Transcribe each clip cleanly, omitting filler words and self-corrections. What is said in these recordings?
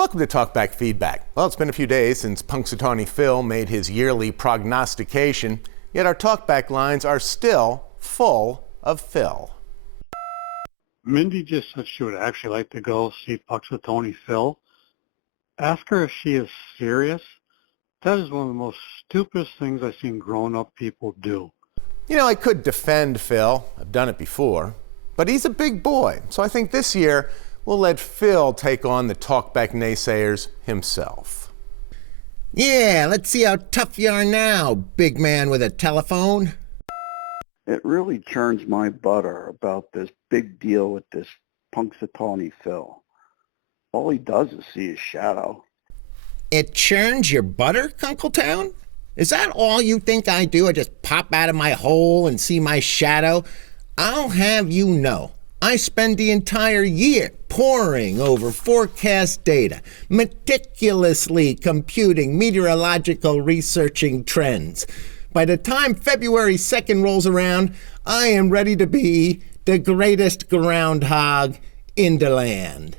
Welcome to Talkback Feedback. Well, it's been a few days since Punxsutawney Phil made his yearly prognostication, yet our Talkback lines are still full of Phil. Mindy just said she would actually like to go see Punxsutawney Phil. Ask her if she is serious. That is one of the most stupidest things I've seen grown-up people do. You know, I could defend Phil. I've done it before. But he's a big boy, so I think this year we'll let Phil take on the Talkback naysayers himself. Yeah, let's see how tough you are now, big man with a telephone. It really churns my butter about this big deal with this Punxsutawney Phil. All he does is see his shadow. It churns your butter, Kunkletown? Is that all you think I do? I just pop out of my hole and see my shadow? I'll have you know, I spend the entire year poring over forecast data, meticulously computing meteorological researching trends. By the time February 2nd rolls around, I am ready to be the greatest groundhog in the land.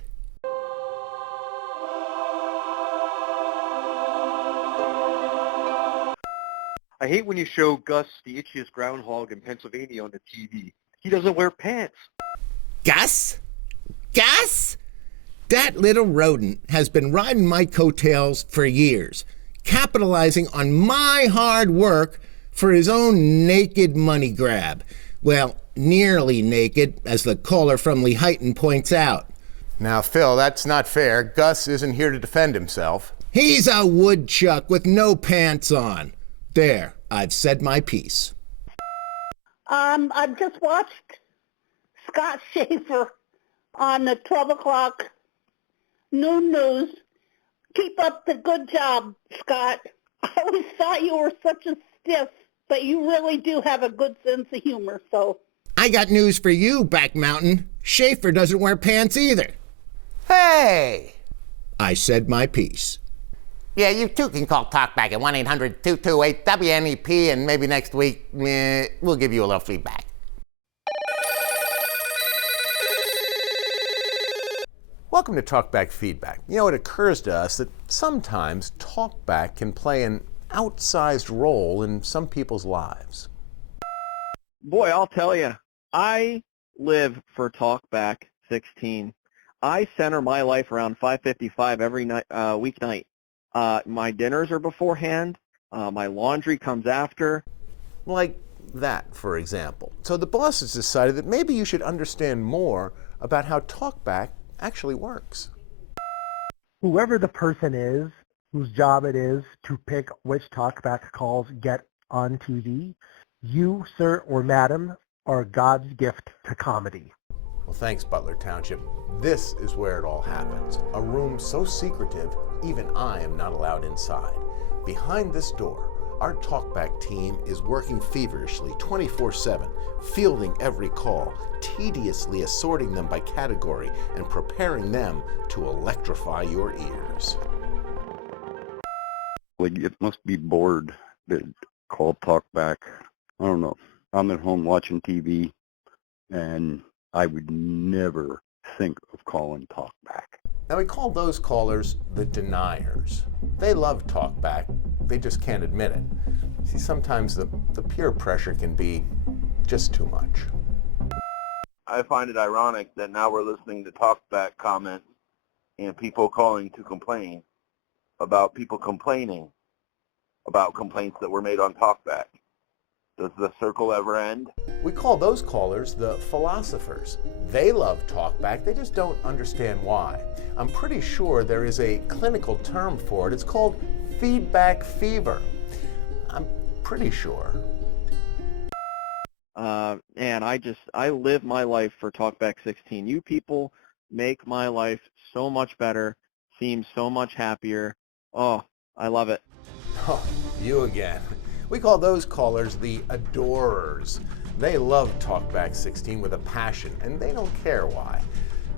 I hate when you show Gus, the itchiest groundhog in Pennsylvania, on the TV. He doesn't wear pants. Gus? Gus? That little rodent has been riding my coattails for years, capitalizing on my hard work for his own naked money grab. Well, nearly naked, as the caller from Lehighton points out. Now, Phil, that's not fair. Gus isn't here to defend himself. He's a woodchuck with no pants on. There, I've said my piece. I've just watched Scott Schaffer on the 12 o'clock noon news. Keep up the good job, Scott. I always thought you were such a stiff, but you really do have a good sense of humor, so. I got news for you, Back Mountain. Schaffer doesn't wear pants either. Hey! I said my piece. Yeah, you too can call Talkback at 1-800-228-WNEP, and maybe next week, we'll give you a little feedback. Welcome to Talkback Feedback. You know, it occurs to us that sometimes Talkback can play an outsized role in some people's lives. Boy, I'll tell you, I live for Talkback 16. I center my life around 5:55 every night, weeknight. My dinners are beforehand. My laundry comes after. Like that, for example. So the boss has decided that maybe you should understand more about how Talkback actually works. Whoever the person is, whose job it is to pick which Talkback calls get on TV, you, sir or madam, are God's gift to comedy. Well, thanks, Butler Township. This is where it all happens. A room so secretive, even I am not allowed inside. Behind this door, our Talkback team is working feverishly 24/7, fielding every call, tediously assorting them by category, and preparing them to electrify your ears. Like, it must be bored that call Talkback. I don't know. I'm at home watching TV, and I would never think of calling Talkback. Now, we call those callers the deniers. They love Talkback, they just can't admit it. See, sometimes the peer pressure can be just too much. I find it ironic that now we're listening to Talkback comments and people calling to complain about people complaining about complaints that were made on Talkback. Does the circle ever end? We call those callers the philosophers. They love Talkback, they just don't understand why. I'm pretty sure there is a clinical term for it. It's called feedback fever. I'm pretty sure. And I live my life for Talkback 16. You people make my life so much better, seem so much happier. Oh, I love it. Oh, you again. We call those callers the adorers. They love Talkback 16 with a passion, and they don't care why.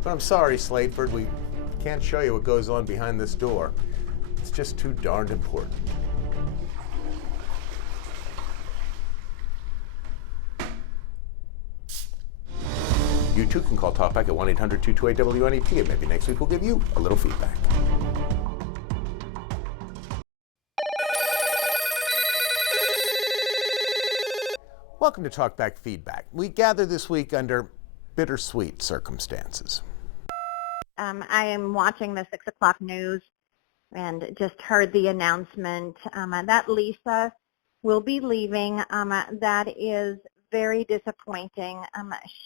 But I'm sorry, Slateford, we can't show you what goes on behind this door. It's just too darned important. You too can call Talkback at 1-800-228-WNEP, and maybe next week we'll give you a little feedback. Welcome to Talkback Feedback. We gather this week under bittersweet circumstances. I am watching the 6 o'clock news and just heard the announcement that Lisa will be leaving. That is very disappointing.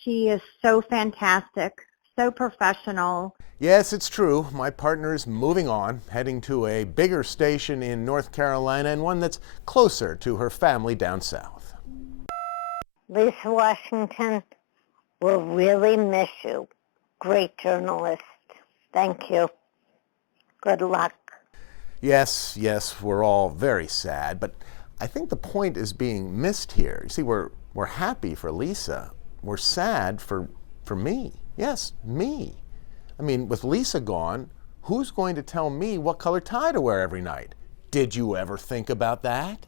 She is so fantastic, so professional. Yes, it's true. My partner is moving on, heading to a bigger station in North Carolina and one that's closer to her family down south. Lisa Washington, we'll really miss you. Great journalist. Thank you. Good luck. Yes, we're all very sad, but I think the point is being missed here. You see, we're happy for Lisa. We're sad for me. Yes, me. I mean, with Lisa gone, who's going to tell me what color tie to wear every night? Did you ever think about that?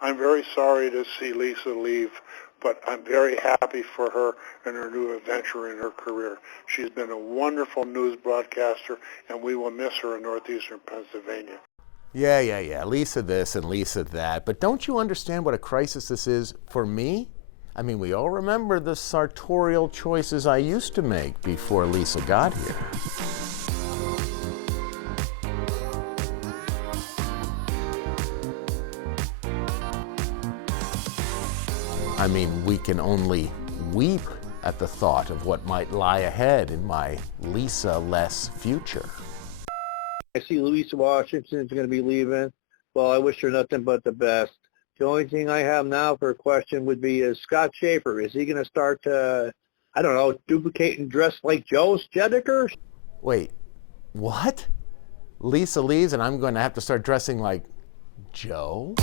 I'm very sorry to see Lisa leave, but I'm very happy for her and her new adventure in her career. She's been a wonderful news broadcaster, and we will miss her in northeastern Pennsylvania. Yeah. Lisa this and Lisa that. But don't you understand what a crisis this is for me? I mean, we all remember the sartorial choices I used to make before Lisa got here. I mean, we can only weep at the thought of what might lie ahead in my Lisa-less future. I see Lisa Washington is going to be leaving. Well, I wish her nothing but the best. The only thing I have now for a question would be, is Scott Schaffer, is he going to start, duplicating dress like Joe Stedeker? Wait, what? Lisa leaves and I'm going to have to start dressing like Joe?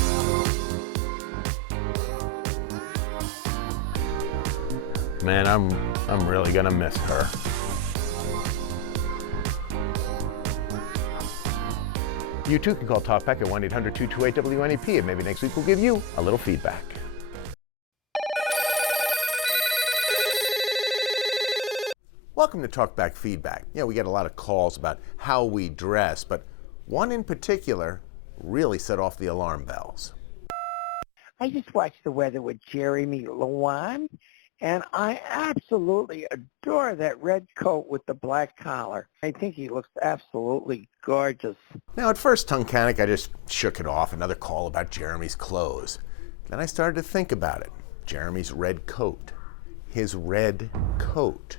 Man, I'm really gonna miss her. You too can call Talkback at 1-800-228-WNEP, and maybe next week we'll give you a little feedback. Welcome to Talkback Feedback. Yeah, we get a lot of calls about how we dress, but one in particular really set off the alarm bells. I just watched The Weather with Jeremy Lewan, and I absolutely adore that red coat with the black collar. I think he looks absolutely gorgeous. Now, at first, tongue-canic, I just shook it off, another call about Jeremy's clothes. Then I started to think about it. Jeremy's red coat. His red coat.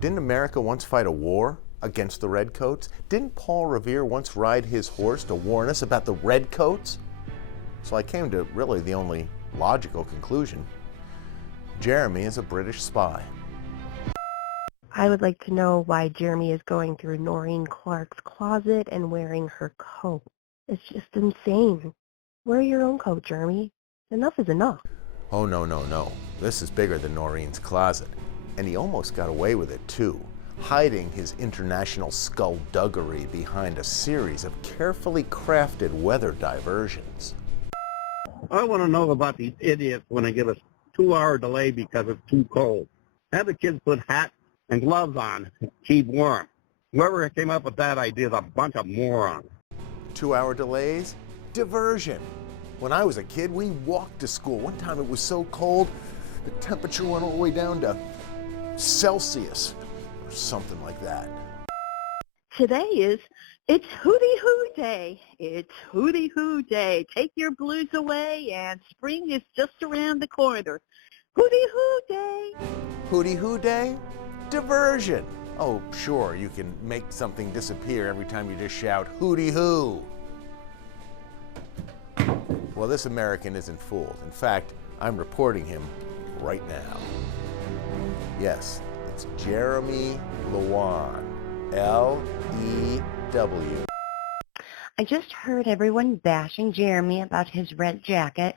Didn't America once fight a war against the redcoats? Didn't Paul Revere once ride his horse to warn us about the redcoats? So I came to really the only logical conclusion. Jeremy is a British spy. I would like to know why Jeremy is going through Noreen Clark's closet and wearing her coat. It's just insane. Wear your own coat, Jeremy. Enough is enough. Oh, no. This is bigger than Noreen's closet. And he almost got away with it, too, hiding his international skullduggery behind a series of carefully crafted weather diversions. I want to know about these idiots when they give us 2-hour delay because it's too cold. Have the kids put hats and gloves on to keep warm. Whoever came up with that idea is a bunch of morons. 2-hour delays? Diversion. When I was a kid, we walked to school. One time it was so cold, the temperature went all the way down to Celsius or something like that. Today it's Hootie Hoo Day. It's Hootie Hoo Day. Take your blues away and spring is just around the corner. Hootie Hoo Day. Hootie Hoo Day? Diversion. Oh, sure, you can make something disappear every time you just shout Hootie Hoo. Well, this American isn't fooled. In fact, I'm reporting him right now. Yes, it's Jeremy Lewan. L-E-W. I just heard everyone bashing Jeremy about his red jacket,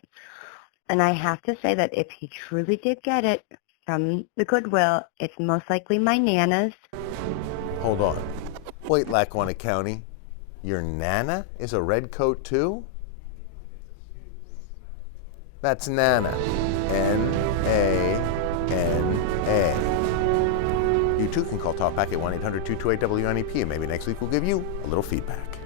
and I have to say that if he truly did get it from the Goodwill, it's most likely my Nana's. Hold on. Wait, Lackawanna County, your Nana is a red coat too? That's Nana. N-A-N You too can call Talkback at 1-800-228-WNEP, and maybe next week we'll give you a little feedback.